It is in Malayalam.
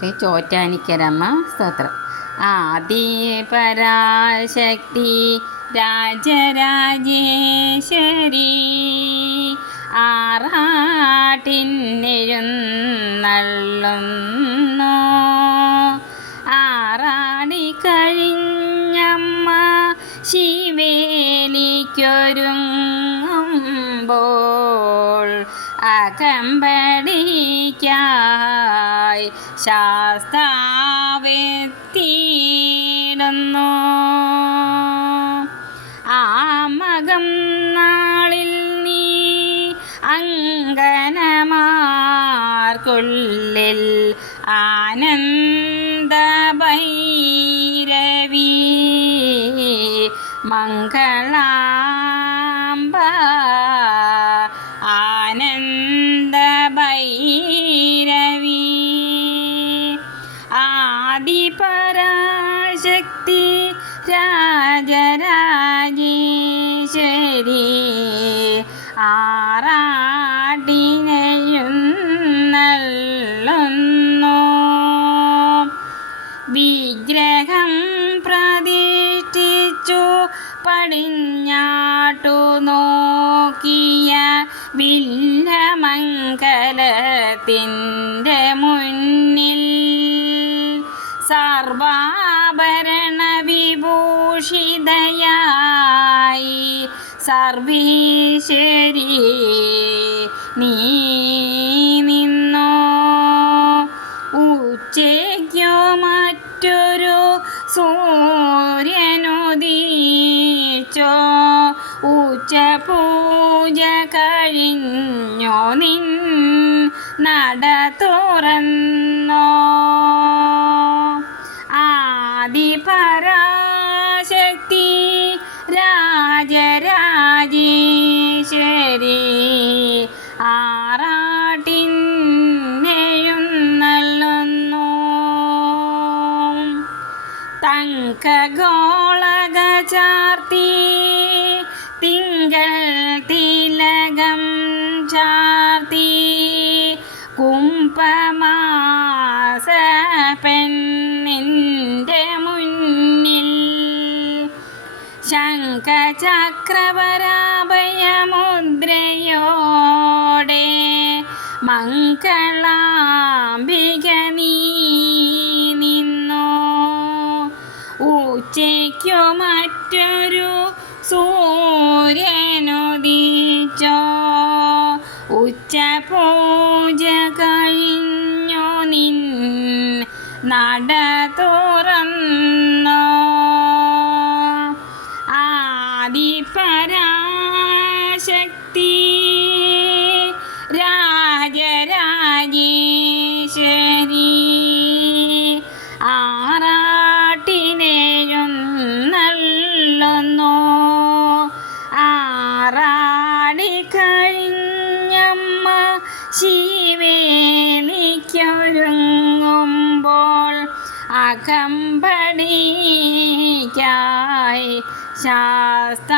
ശ്രീ ചോറ്റാനിക്കരമ്മ സ്തോത്രം. ആദിപരാശക്തി രാജരാജേശ്വരി ആറാട്ടിനെഴുന്നള്ളുന്നു ആറാടി കഴിഞ്ഞമ്മ ശിവേലിക്കൊരുങ്ങുമ്പോൾ അകമ്പടിക്കായി ശാസ്താവെത്തിയിടുന്നു. ആ മകം നാളിൽ നീ അങ്കനമാർക്കുള്ളിൽ ആനന്ദ ഭൈരവി ആദിപരാശക്തി രാജരാജേശ്വരി ആറാടിനെഴുന്നള്ളുന്നു വിഗ്രഹം പ്രതിഷ്ഠിച്ചു പടിഞ്ഞാട്ടു നോക്കിയ വില്ലമംഗലത്തിന്റെ മുന്നിൽ സർവാഭരണ വിഭൂഷിതയായി സർവീശ്വരി നീ നിന്നോ? ഉച്ചയ്ക്കോ മറ്റൊരു സൂര്യനുദീച്ചോ ഉച്ച പൂജ കഴിഞ്ഞോ നിൻ നട തുറന്നോ? ആദിപരാശക്തി രാജരാജേശ്വരി ആറാട്ടിനെഴുന്നള്ളുന്നു തങ്കഗോളക ചാർത്തി തിങ്കൾ തിലകം ചാർത്തി കുംഭമാസ പെണ്ണിന്റെ ശംഖചക്രവരാഭയമുദ്രയോടെ മംഗളാംബിക നീ നിന്നോ? ഉച്ചയ്ക്കു മറ്റൊരു സൂര്യനുദിച്ചോ ഉച്ച പൂജ കഴിഞ്ഞു നിൻ നട തുറന്നോ ആദിപരാശക്തി. രാജരാജേശ്വരി. ആറാട്ടിനെഴുന്നള്ളുന്നു ആറാടി കഴിഞ്ഞമ്മ ശിവേലിക്കൊരുങ്ങുമ്പോൾ അകമ്പടിക്കായി ശാസ്താവെത്തിയിടുന്നു